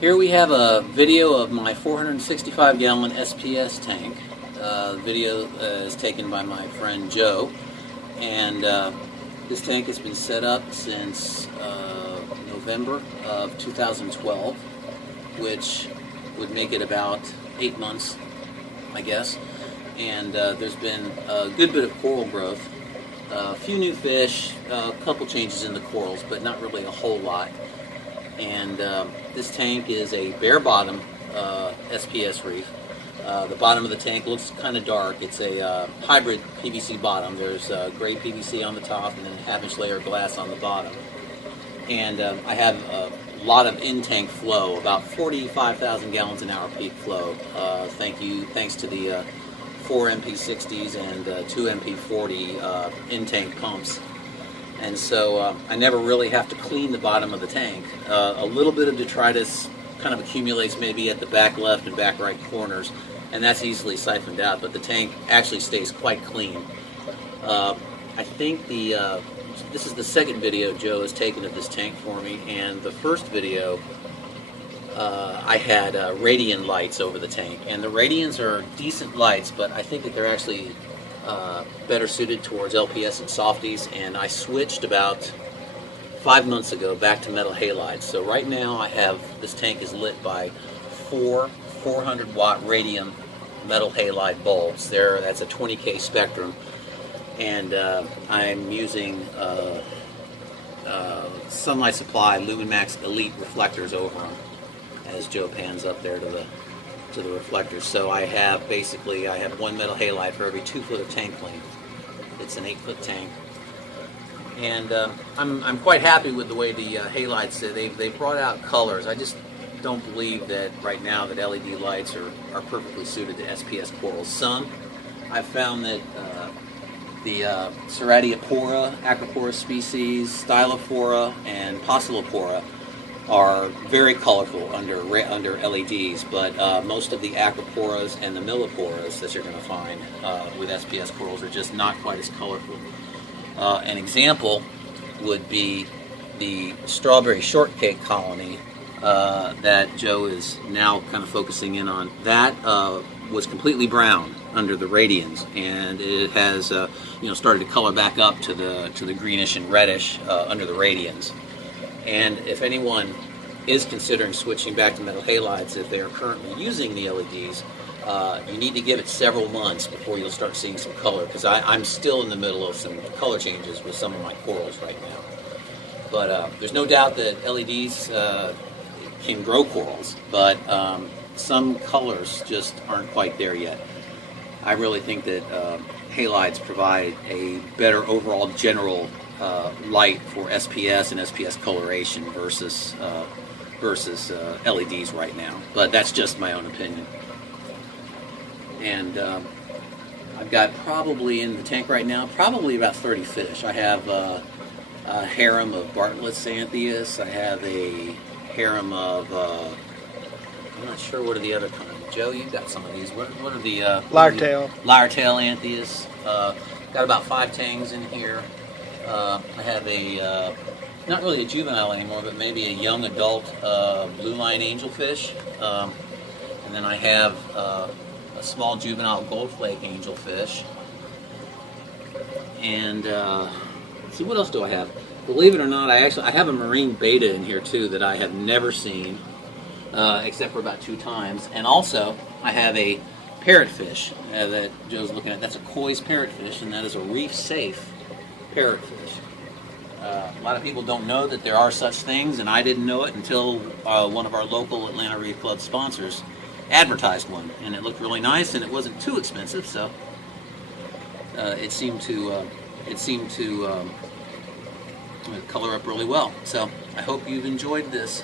Here we have a video of my 465-gallon SPS tank. The video is taken by my friend Joe, and this tank has been set up since November of 2012, which would make it about 8 months, I guess. And there's been a good bit of coral growth, a few new fish, a couple changes in the corals, but not really a whole lot. And this tank is a bare bottom SPS reef. The bottom of the tank looks kind of dark. It's a hybrid PVC bottom. There's gray PVC on the top and then a half-inch layer of glass on the bottom. And I have a lot of in-tank flow, about 45,000 gallons an hour peak flow. Thanks to the 4 MP60s and 2 MP40 in-tank pumps. And so I never really have to clean the bottom of the tank. A little bit of detritus kind of accumulates maybe at the back left and back right corners, and that's easily siphoned out, but the tank actually stays quite clean. I think this is the second video Joe has taken of this tank for me, and the first video I had radian lights over the tank, and the radians are decent lights, but I think that they're actually better suited towards LPS and softies, and I switched about 5 months ago back to metal halides. So right now this tank is lit by 4 400-watt radium metal halide bulbs. That's a 20K spectrum, and I'm using Sunlight Supply LumenMax Elite reflectors over them, as Joe pans up there to the reflectors. So I have one metal halide for every 2 foot of tank length. It's an 8-foot tank, and I'm quite happy with the way the halides sit. They've brought out colors. I just don't believe that right now that LED lights are perfectly suited to SPS corals. Some I've found that the Serratiopora, Acropora species, Stylophora, and Possilopora are very colorful under LEDs, but most of the Acroporas and the Milliporas that you're going to find with SPS corals are just not quite as colorful. An example would be the strawberry shortcake colony that Joe is now kind of focusing in on. That was completely brown under the radians, and it has started to color back up to the greenish and reddish under the radians. And if anyone is considering switching back to metal halides, if they are currently using the LEDs, you need to give it several months before you'll start seeing some color, because I'm still in the middle of some color changes with some of my corals right now. But there's no doubt that LEDs can grow corals, but some colors just aren't quite there yet. I really think that halides provide a better overall general light for SPS and SPS coloration versus LEDs right now. But that's just my own opinion. And I've got probably in the tank right now, probably about 30 fish. I have a harem of Bartlett's Anthias. I have a harem of, I'm not sure what are the other kinds. Joe, you've got some of these. What are the... Lyre-tail. Lyre-tail Anthias. Got about 5 tangs in here. I have a, not really a juvenile anymore, but maybe a young adult blue line angelfish. And then I have a small juvenile gold flake angelfish. And let's see, what else do I have? Believe it or not, I have a marine beta in here too that I have never seen, except for about 2 times. And also, I have a parrotfish that Joe's looking at. That's a Coy's parrotfish, and that is a reef-safe parrotfish. A lot of people don't know that there are such things, and I didn't know it until one of our local Atlanta Reef Club sponsors advertised one, and it looked really nice, and it wasn't too expensive, so it seemed to color up really well. So I hope you've enjoyed this